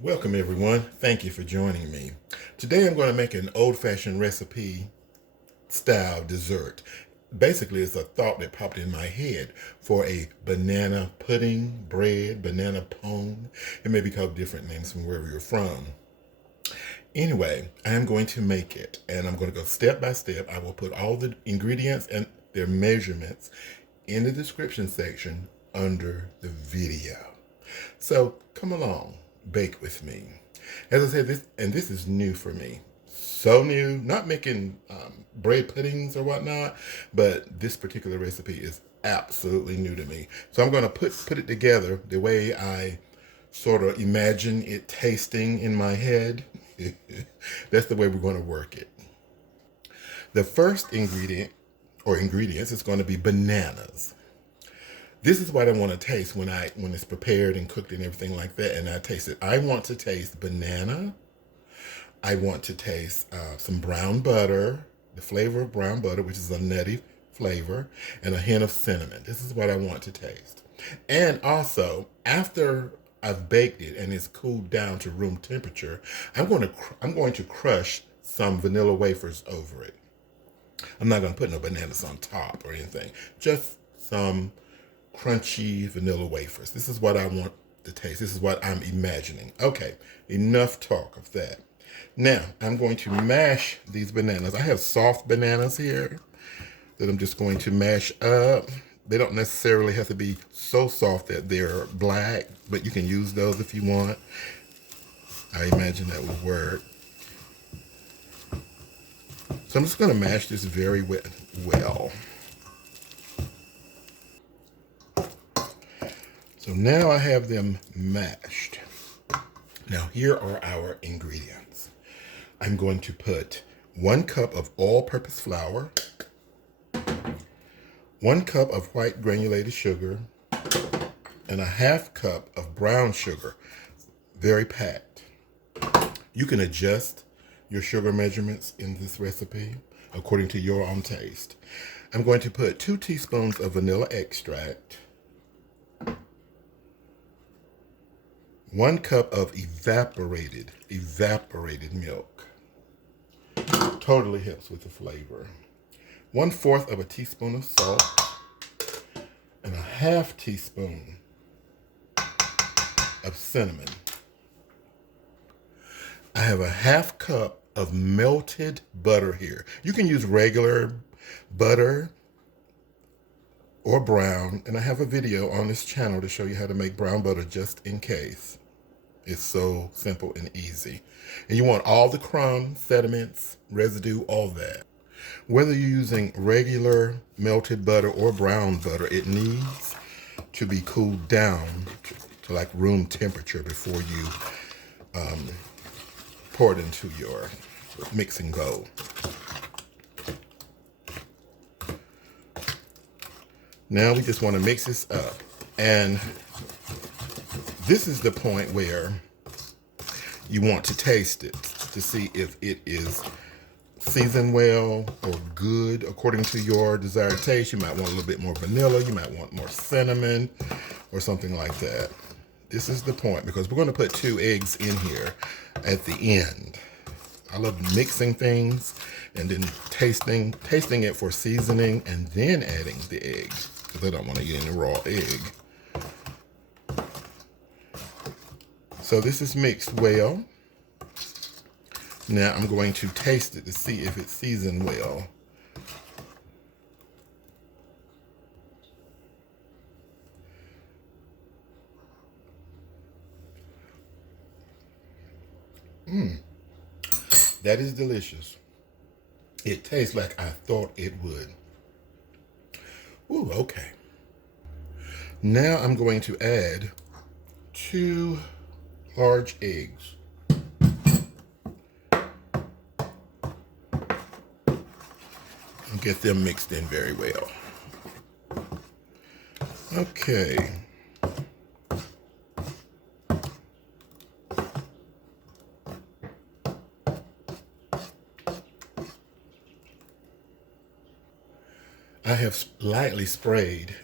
Welcome everyone. Thank you for joining me. Today I'm going to make an old-fashioned recipe style dessert. Basically, it's a thought that popped in my head for a banana pudding, bread, banana pone. It may be called different names from wherever you're from. Anyway, I am going to make it and I'm going to go step by step. I will put all the ingredients and their measurements in the description section under the video. So come along, bake with me. As I said, this is new for me. So new, not making bread puddings or whatnot, but this particular recipe is absolutely new to me. So I'm going to put it together the way I sort of imagine it tasting in my head. That's the way we're going to work it. The first ingredient or ingredients is going to be bananas. This is what I want to taste when it's prepared and cooked and everything like that, and I taste it. I want to taste banana. I want to taste some brown butter, the flavor of brown butter, which is a nutty flavor, and a hint of cinnamon. This is what I want to taste. And also, after I've baked it and it's cooled down to room temperature, I'm going to crush some vanilla wafers over it. I'm not going to put no bananas on top or anything. Just some crunchy vanilla wafers. This is what I want to taste. This is what I'm imagining. Okay, enough talk of that. Now, I'm going to mash these bananas. I have soft bananas here that I'm just going to mash up. They don't necessarily have to be so soft that they're black, but you can use those if you want. I imagine that would work. So I'm just going to mash this very well. So now I have them mashed. Now here are our ingredients. I'm going to put 1 cup of all-purpose flour, 1 cup of white granulated sugar, and a 1/2 cup of brown sugar, very packed. You can adjust your sugar measurements in this recipe according to your own taste. I'm going to put 2 teaspoons of vanilla extract, 1 cup of evaporated milk. Totally helps with the flavor. 1/4 of a teaspoon of salt and a 1/2 teaspoon of cinnamon. I have a 1/2 cup of melted butter here. You can use regular butter or brown, and I have a video on this channel to show you how to make brown butter just in case. It's so simple and easy. And you want all the crumbs, sediments, residue, all that. Whether you're using regular melted butter or brown butter, it needs to be cooled down to like room temperature before you pour it into your mixing bowl. Now we just want to mix this up. And this is the point where you want to taste it to see if it is seasoned well or good according to your desired taste. You might want a little bit more vanilla. You might want more cinnamon or something like that. This is the point because we're going to put 2 eggs in here at the end. I love mixing things and then tasting it for seasoning and then adding the egg because I don't want to get any raw egg. So this is mixed well. Now I'm going to taste it to see if it's seasoned well. That is delicious. It tastes like I thought it would. Ooh, okay. Now I'm going to add 2 large eggs. And get them mixed in very well. Okay. I have lightly sprayed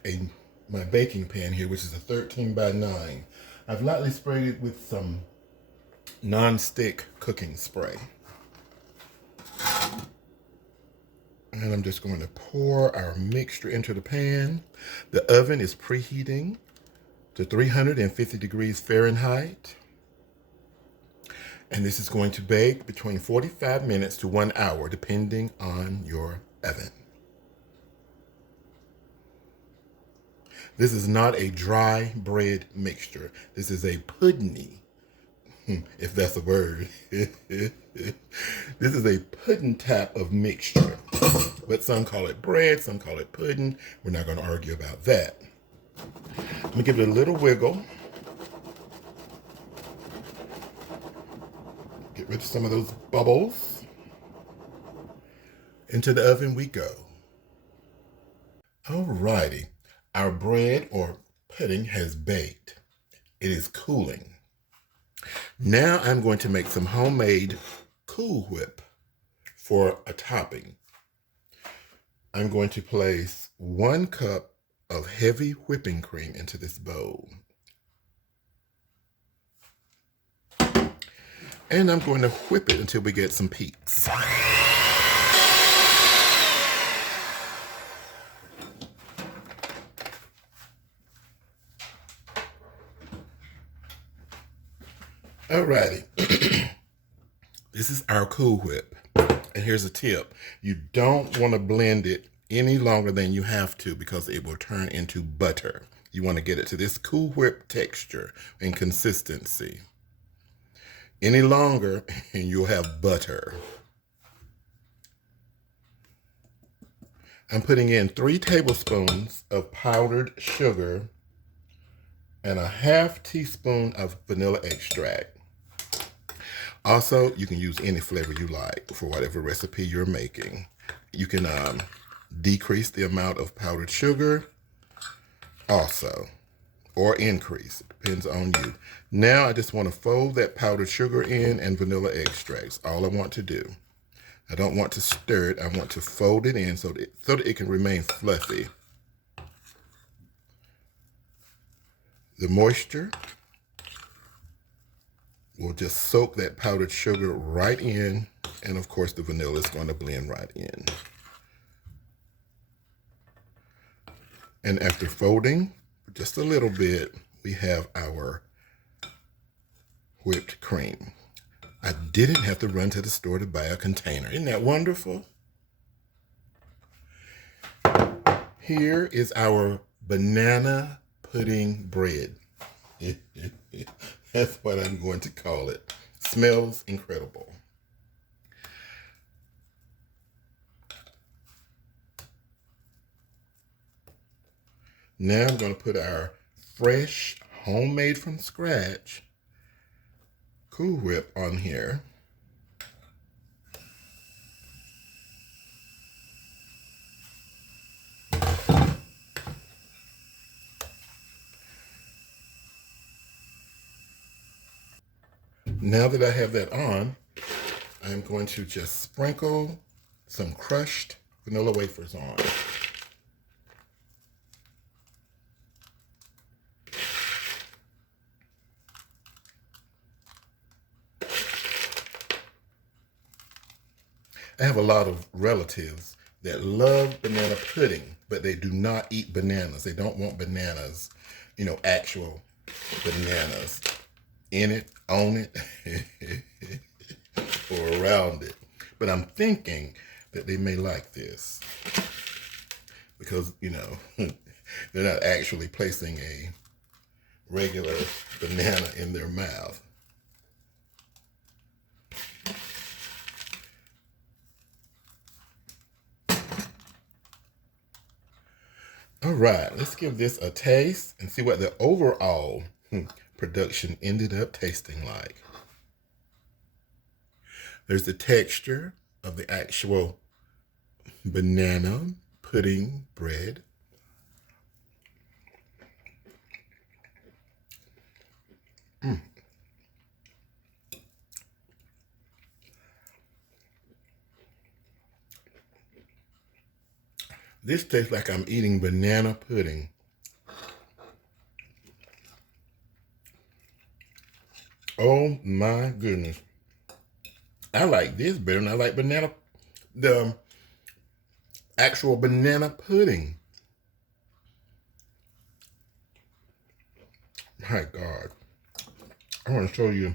my baking pan here, which is a 13 by 9. I've lightly sprayed it with some non-stick cooking spray. And I'm just going to pour our mixture into the pan. The oven is preheating to 350 degrees Fahrenheit. And this is going to bake between 45 minutes to 1 hour, depending on your oven. This is not a dry bread mixture. This is a puddingy, if that's a word. This is a pudding type of mixture. But some call it bread, some call it pudding. We're not going to argue about that. Let me give it a little wiggle. Get rid of some of those bubbles. Into the oven we go. Alrighty. Our bread or pudding has baked. It is cooling. Now I'm going to make some homemade Cool Whip for a topping. I'm going to place 1 cup of heavy whipping cream into this bowl. And I'm going to whip it until we get some peaks. Alrighty. This is our Cool Whip. And here's a tip. You don't want to blend it any longer than you have to because it will turn into butter. You want to get it to this Cool Whip texture and consistency. Any longer and you'll have butter. I'm putting in 3 tablespoons of powdered sugar and a ½ teaspoon of vanilla extract. Also, you can use any flavor you like for whatever recipe you're making. You can decrease the amount of powdered sugar also, or increase. It depends on you. Now I just want to fold that powdered sugar in and vanilla extracts. All I want to do. I don't want to stir it. I want to fold it in so that it can remain fluffy. The moisture will just soak that powdered sugar right in, and of course the vanilla is going to blend right in. And after folding just a little bit, we have our whipped cream. I didn't have to run to the store to buy a container. Isn't that wonderful? Here is our banana pudding bread. That's what I'm going to call it. Smells incredible. Now I'm going to put our fresh, homemade from scratch Cool Whip on here. Now that I have that on, I'm going to just sprinkle some crushed vanilla wafers on. I have a lot of relatives that love banana pudding, but they do not eat bananas. They don't want bananas, you know, actual bananas in it, on it, or around it. But I'm thinking that they may like this because, you know, they're not actually placing a regular banana in their mouth. All right, let's give this a taste and see what the overall production ended up tasting like. There's the texture of the actual banana pudding bread. This tastes like I'm eating banana pudding. Oh my goodness. I like this better than I like the actual banana pudding. My God. I want to show you.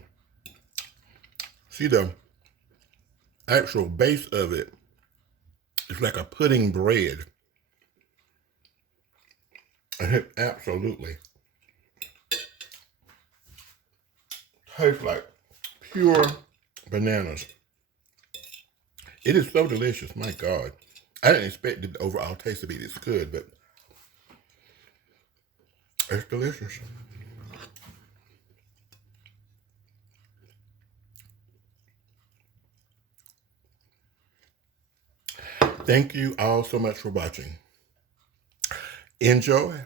See the actual base of it. It's like a pudding bread. And it absolutely tastes like pure bananas. It is so delicious, my God. I didn't expect the overall taste to be this good, but it's delicious. Thank you all so much for watching. Enjoy.